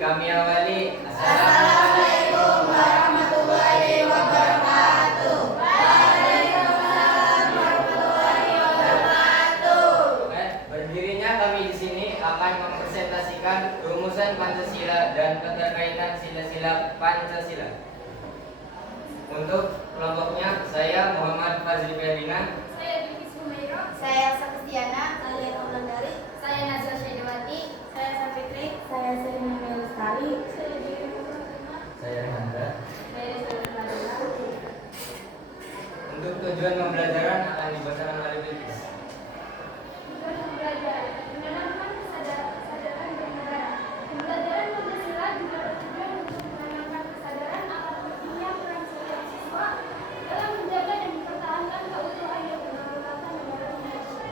kami awali. Assalamualaikum warahmatullahi wabarakatuh. Waalaikumsalam warahmatullahi wabarakatuh. Berdirinya kami di sini akan mempresentasikan rumusan Pancasila dan keterkaitan sila-sila Pancasila. Untuk kelompoknya, saya Muhammad Fazli Ferdinand, Saya Bibi Sumairo, Saya Saktiana, saya Aulandari, saya Nazwa Syedewati, saya Safitri, saya Serina Melestari, saya Dewi Fatima, saya Hendra. saya Desa. Untuk tujuan pembelajaran akan dibacakan oleh Bilqis. Tujuan pembelajaran menanamkan kesadaran bernegara. Pembelajaran Pancasila juga bertujuan untuk menanamkan kesadaran akan pentingnya peran setiap siswa dalam menjaga dan mempertahankan keutuhan dan kedaulatan negara Indonesia.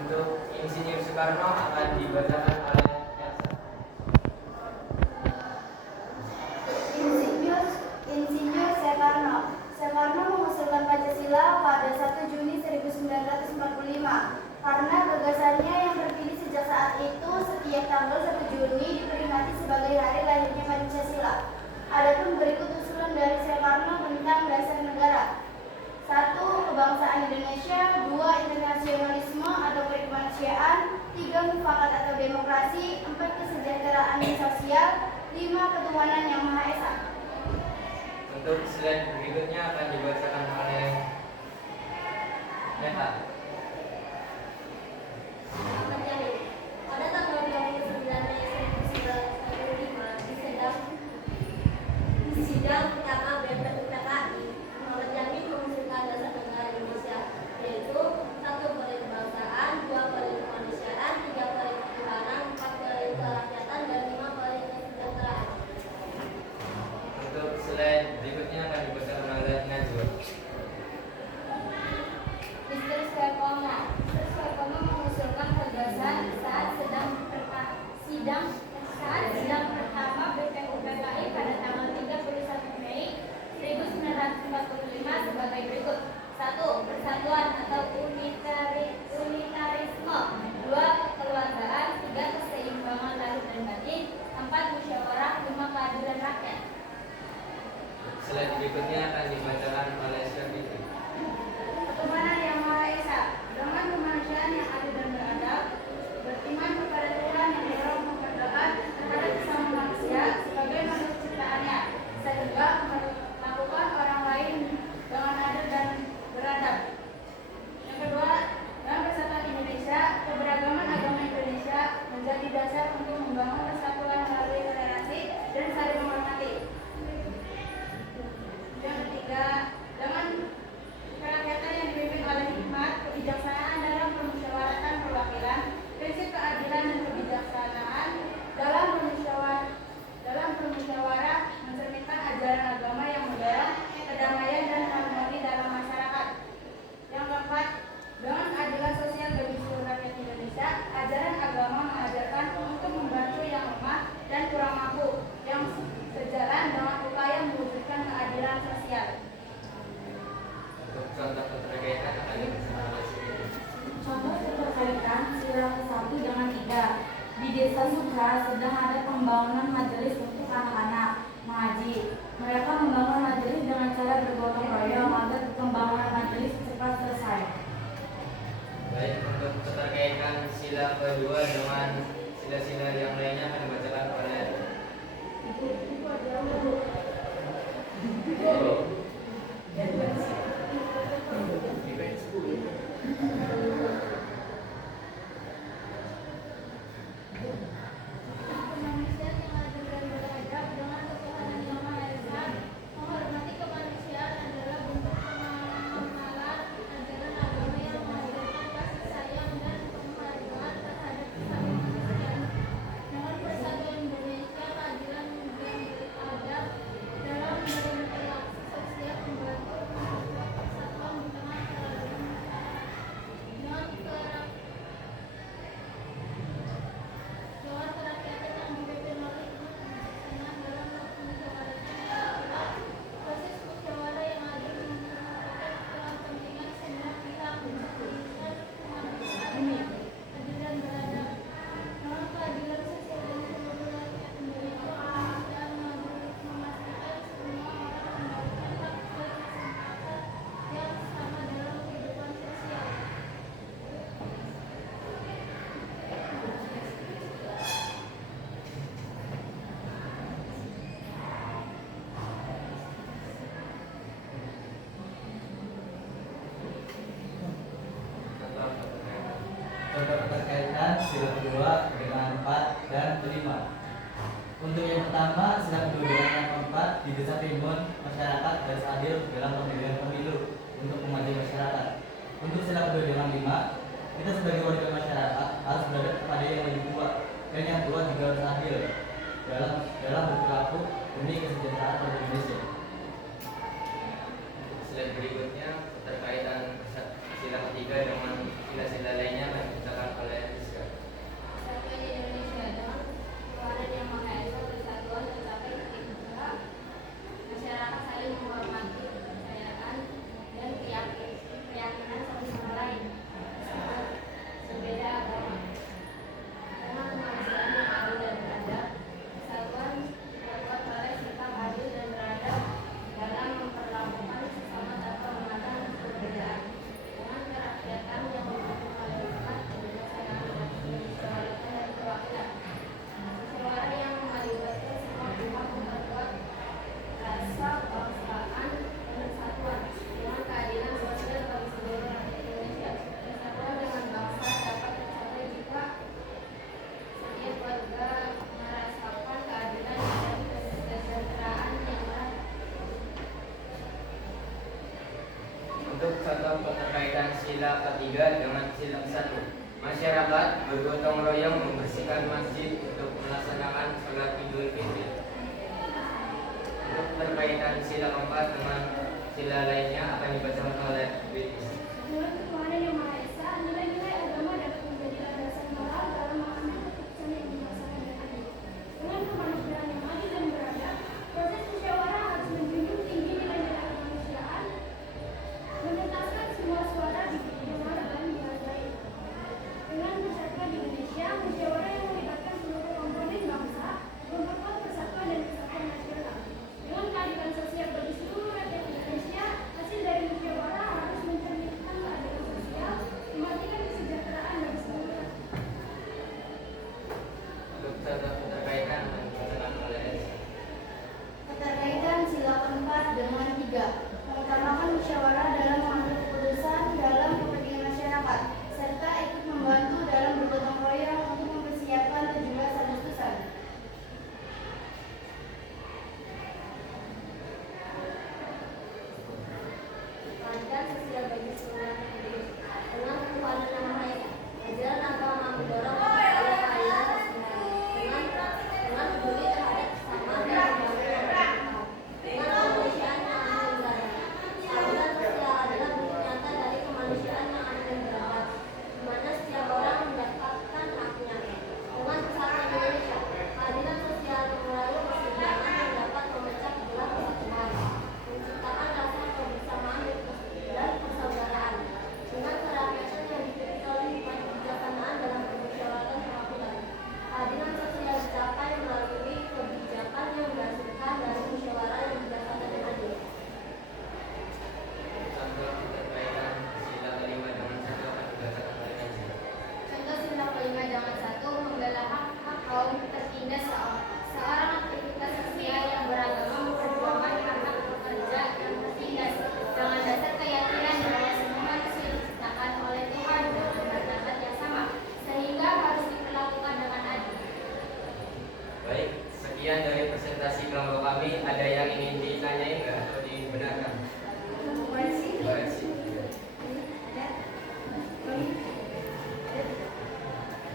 Untuk Insinyur Soekarno akan dibacakan oleh Elsa. Insinyur Soekarno. Soekarno mengusulkan Pancasila pada 1 Juni 1945 karena gagasannya yang terpilih sejak saat itu setiap tanggal 1 Juni diperingati sebagai hari lahirnya Pancasila. Adapun berikut usulan dari Soekarno tentang dasar negara. 1. Kebangsaan Indonesia. 2. Internasionalisme atau kemanusiaan. 3. Mufakat atau demokrasi. 4. Kesejahteraan sosial. 5. Ketuhanan yang Maha Esa. Untuk slide berikutnya akan dibacakan oleh Neha. Menjadi pada tanggal 29 Mei 1945 di sidang pertama BPUPKI, Muhammad Jamil mengusulkan dasar negara Indonesia, yaitu 1. Peri kebangsaan, 2. Peri kemanusiaan, 3. Peri ketuhanan, 4. Peri kerakyatan, dan 5. Peri kesejahteraan. Untuk slide berikutnya akan dibacakan oleh Najwa. Mr. Suekono mengusulkan gagasan saat sidang pertama BPUPKI pada tanggal 31 Mei 1945 sebagai berikut. 1. Persatuan atau unitarisme. 2. Kekeluargaan. 3. Keseimbangan lahir dan batin. 4. Musyawarah. 5. Keadilan rakyat. Slide berikutnya akan dibacakan oleh Syafitri. Ketuhanan yang Maha Esa, dengan kemanusiaan yang adil dan beradab, beriman kepada Tuhan yang mendorong penghargaan terhadap sesama manusia sebagai makhluk ciptaannya, sehingga melakukan orang lain dengan adil dan beradab. Yang kedua, dalam persatuan Indonesia, keberagaman agama Indonesia menjadi dasar untuk membangun persatuan melalui toleransi dan saling menghormati. Yang ketiga, dengan kerakyatan yang dipimpin oleh hikmat, kebijaksanaan dalam permusyawaratan perwakilan, prinsip keadilan dan kebijaksanaan dalam permusyawarah mencerminkan ajaran agama yang mendorong kedamaian dan harmoni dalam masyarakat. Yang keempat, dengan keadilan sosial bagi seluruh rakyat Indonesia, ajaran agama mengajarkan untuk membantu yang lemah dan kurang mampu, yang sejalan dengan upaya mewujudkan keadilan sosial. Untuk contoh keterkaitan akan dibacakan oleh Syafitri. Contoh keterkaitan sila ke-1 dengan 3. Di Desa Sukra sedang ada pembangunan majelis untuk anak-anak mengaji. Mereka membangun majelis dengan cara bergotong royong agar pembangunan majelis cepat selesai. Baik, untuk keterkaitan sila kedua dengan sila-sila yang lainnya akan dibacakan oleh Kemanusiaan yang adil dan beradab dengan ketuhanan yang Maha Esa, menghormati kemanusiaan adalah bentuk pengamalan ajaran agama yang mengajarkan kasih sayang dan penghargaan terhadap sesama manusia. sila kedua dengan 4 dan 5. Untuk yang pertama, sila kedua dengan yang keempat, didesak-timbun masyarakat harus adil dalam pemilihan pemilu untuk memajukan masyarakat. Untuk sila kedua dengan 5, kita sebagai warga masyarakat harus berada kepada yang lebih tua, dan yang tua juga harus adil dalam berperilaku demi kesejahteraan warga Indonesia. Slide berikutnya keterkaitan sila ketiga dengan sila-sila lainnya akan dibacakan oleh Rizka. Persatuan Indonesia dengan Tuhan yang Maha Esa, persatuan tercapai ketika masyarakat saling menghormati kepercayaan dan keyakinan satu sama lain meskipun berbeda agama. Dengan kemanusiaan yang adil dan beradab, persatuan diperkuat oleh sikap adil dan beradab dalam memperlakukan sesama tanpa memandang perbedaan. Dengan kerakyatan yang mendukung mayoritas dan kesayangan musyawaratan dan perwakilan. Musyawarah yang melibatkan semua pihak memperkuat rasa kebangsaan dan persatuan dengan keadilan sosial bagi seluruh rakyat Indonesia. Persatuan dengan bangsa dapat tercapai jika setiap warga merasakan keadilan dan kesejahteraan yang baik. Untuk contoh keterkaitan sila ketiga dengan sila satu, masyarakat bergotong royong membersihkan masjid untuk melaksanakan sholat Idul Fitri. Untuk keterkaitan sila keempat dengan sila lainnya akan dibacakan oleh Beatrice. Menurut Tuhan yang Maha Esa, nilai-nilai agama dapat menjadi landasan moral dalam mengambil keputusan yang bijaksana dan adil. Dengan kemanusiaan yang adil dan beradab, proses musyawarah harus menjunjung tinggi nilai-nilai kemanusiaan, menuntaskan semua suara didengar dan dihargai. Dengan persatuan Indonesia, musyawarah yang melibatkan seluruh komponen bangsa memperkuat persatuan dan kesatuan nasional. Dengan keadilan sosial bagi seluruh rakyat Indonesia, hasil dari musyawarah harus mencerminkan keadilan sosial, memastikan kesejahteraan bagi seluruh rakyat. Untuk contoh keterkaitan akan dibacakan oleh Elsa. Keterkaitan sila keempat dengan 3, mengutamakan musyawarah dalam mengambil keputusan dalam kepentingan masyarakat, serta ikut membantu dalam bergotong royong untuk mempersiapkan 17 Agustusan. Keadilan sosial bagi seluruh rakyat Indonesia. Dengan Tuhan yang Maha Esa, ajaran agama mendorong kepada keadilan sosial dengan peduli terhadap sesama dan membangun yang bermanfaat. Dengan kemanusiaan yang adil dan beradab. Keadilan sosial adalah bukti nyata dari kemanusiaan yang adil dan beradab, di mana setiap orang mendapatkan haknya. Dengan persatuan Indonesia, keadilan sosial melalui keseimbangan yang dapat memecah belah persatuan, menciptakan rasa kebersamaan dan persaudaraan. Dengan kerakyatan yang dipilih oleh kebijaksanaan dalam permusyawaratan perwakilan, keadilan sosial dicapai melalui kebijakan yang dihasilkan dari musyawarah yang bijaksana dan adil. Contoh keterkaitan sila kelima dengan satu akan dibacakan oleh Elsa. Contoh sila kelima dengan 1, membela hak-hak kaum tertindas seorang aktivitas sosial yang beragama memperjuangkan hak-hak pekerja yang tertindas dengan dasar keyakinan bahwa semua manusia diciptakan oleh Tuhan dengan martabat yang sama, sehingga harus diperlakukan dengan adil. Baik, sekian dari presentasi kelompok kami. Ada yang ingin ditanyain nggak atau dibenarkan? Terima kasih.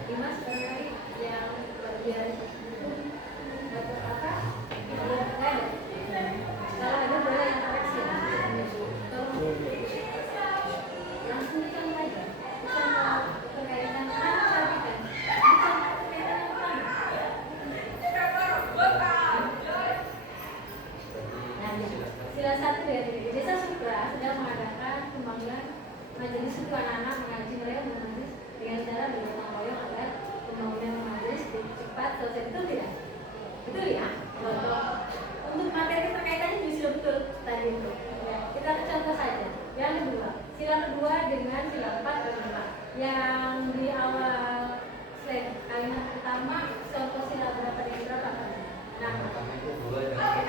Dimas barangkali yang bagian itu dapat apa? Kalau ada boleh yang koreksi ya. Langsung disampaikan. Bukan berkaitan dengan Sila 1 ya, di Desa Sukra sedang mengadakan pembangunan majelis untuk anak-anak mengaji mereka bermajelis dengan cara bergotong royong agar pembangunan majelis cepat selesai. Betul tidak? Betul ya? Betul. Untuk materi terkaitannya juga sudah betul tadi itu. Ya, kita contoh saja. Yang kedua, sila kedua dengan sila 4 dan 5. Yang di awal slide kalimat pertama contoh sila berapa dan berapa? Nah, Kami itu 2 dan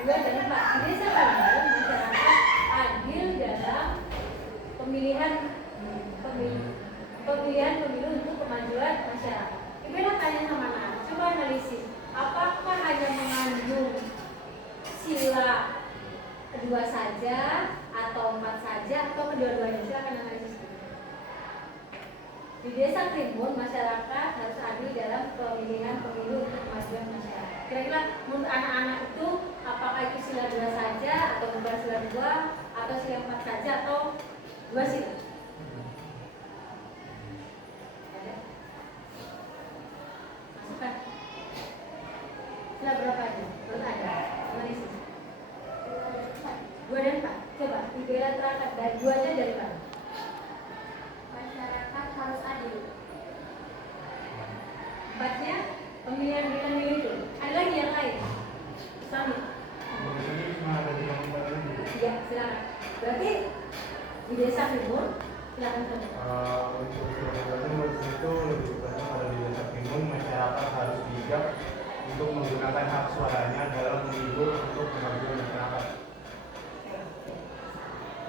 2 dan 4. Jadi saya bilang masyarakat adil dalam pemilihan pemilu untuk kemajuan masyarakat. analisis. Apakah hanya mengandung sila kedua saja atau 4 saja atau kedua-duanya? Silakan analisis. Di Desa Krimun, masyarakat harus adil dalam pemilihan pemilu untuk kemajuan masyarakat. Kira-kira menurut anak-anak itu apakah itu sila 2 saja atau bukan sila 2 atau sila 4 saja atau 2 sila? Ada? Masukkan. Sila berapa aja? Menurut Anda? Analisis. 2 dan 4. Coba dibela terangkat dari 2-nya dari mana? Masyarakat harus adil. 4-nya pemilihan pemilih itu. Ada lagi yang lain? Sami. Ya, silakan. Berarti di Desa Krimun, silakan Sami. Untuk menurut itu lebih tepatnya pada di Desa Krimun, masyarakat harus bijak untuk menggunakan hak suaranya dalam pemilu untuk kemajuan masyarakat.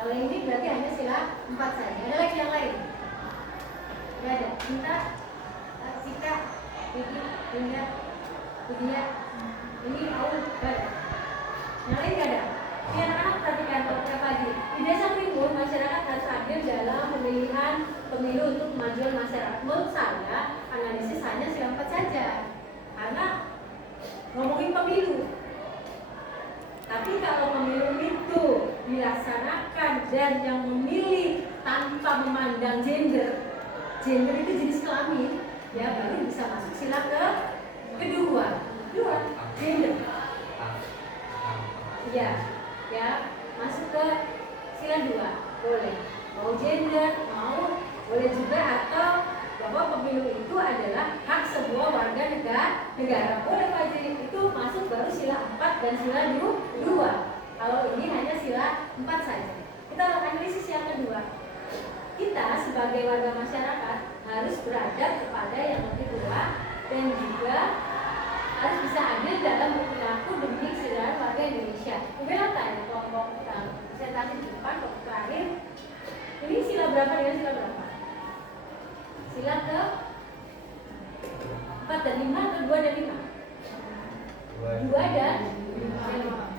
Kalau ini berarti hanya sila 4 saja. Ada lagi yang lain? Tidak ada. Cinta, Cika, Vicky, Indah, Budia, ini Aul, tidak ada. Yang lain tidak ada. Ini anak-anak perhatikan kalau pagi. Di Desa Krimun, masyarakat harus adil dalam pemilihan pemilu untuk kemajuan masyarakat. Menurut saya, analisis hanya sila 4 saja. Karena ngomongin pemilu. Tapi kalau pemilu itu dilaksanakan dan yang memilih tanpa memandang gender itu jenis kelamin, ya baru bisa masuk sila kedua gender. Ya masuk ke sila 2 boleh. Mau gender mau boleh juga, atau bahwa pemilu itu adalah hak sebuah warga negara. Boleh Pak Jadi itu masuk baru sila 4 dan sila 2. Kalau ini hanya sila 4 saja. Kita analisis yang kedua. Kita sebagai warga masyarakat harus beradab kepada yang lebih tua dan juga harus bisa adil dalam berperilaku demi kesejahteraan warga Indonesia. Bagaimana tanya kelompok presentasi di depan, kelompok terakhir. Ini sila berapa dengan sila berapa? Sila ke 4 dan 5 atau 2 dan 5? 2 dan 5.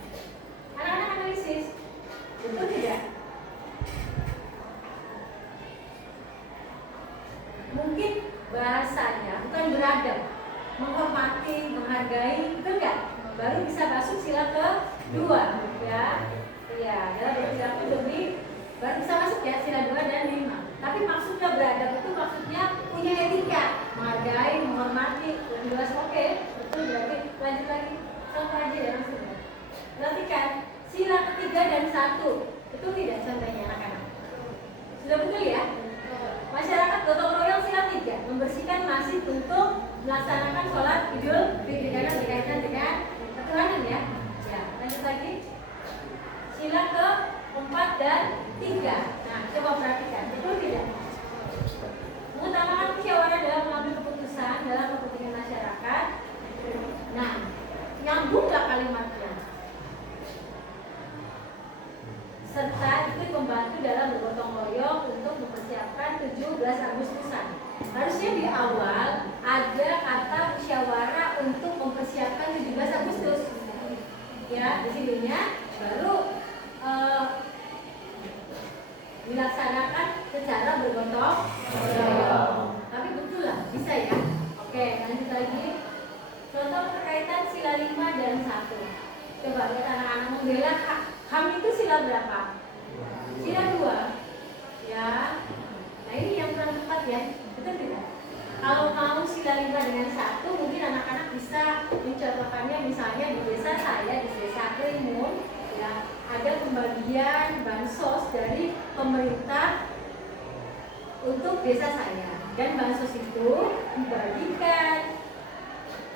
Anak-anak analisis, betul tidak? Mungkin bahasanya bukan beradab, menghormati, menghargai, betul nggak? Baru bisa masuk sila ke-2, ya. Iya, dalam berperilaku demi baru bisa masuk ya sila 2 dan 5. Tapi maksudnya beradab itu maksudnya punya etika, menghargai, menghormati, lebih jelas. Oke, betul berarti. Lanjut lagi, contoh aja ya langsung. Perhatikan sila ketiga dan 1, betul tidak contohnya anak-anak? Sudah betul ya? Masyarakat gotong royong sila 3, membersihkan masjid untuk melaksanakan sholat Idul Fitri karena berkaitan dengan ketuhanan ya. Ya, lanjut lagi. Sila ke-4 dan 3. Nah, coba perhatikan, betul tidak? Mengutamakan musyawarah dalam mengambil keputusan dalam kepentingan masyarakat. Nah, nyambung gak kalimatnya? Serta ikut membantu dalam bergotong royong untuk mempersiapkan 17 Agustusan. Harusnya di awal ada kata musyawarah untuk mempersiapkan 17 Agustus. Ya, di sininya baru dilaksanakan secara bergotong royong. Tapi betul lah, bisa ya. Oke, lanjut lagi. Contoh berkaitan sila 5 dan 1. Coba lihat anak-anak membela HAM itu sila berapa? Sila 2. Ya. Nah ini yang kurang tepat ya. Betul tidak? Kalau mau sila 5 dengan 1, mungkin anak-anak bisa mencontohkannya misalnya di desa saya, di Desa Krimun, ya, ada pembagian bansos dari pemerintah untuk desa saya. Dan bansos itu dibagikan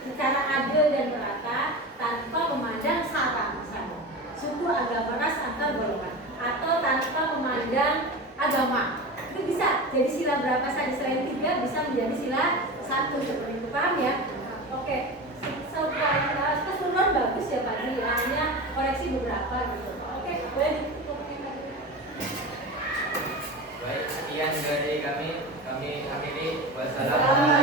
secara adil dan merata tanpa memandang sara misalnya, suku, agama, ras, antar golongan, atau tanpa memandang agama. Itu bisa jadi sila berapa saja, selain 3 bisa menjadi sila 1 seperti itu, paham ya? Oke, keseluruhan bagus ya Pak Ji, hanya koreksi beberapa gitu. Oke, boleh ditutup. Baik, sekian dari kami akhiri. Wassalamualaikum.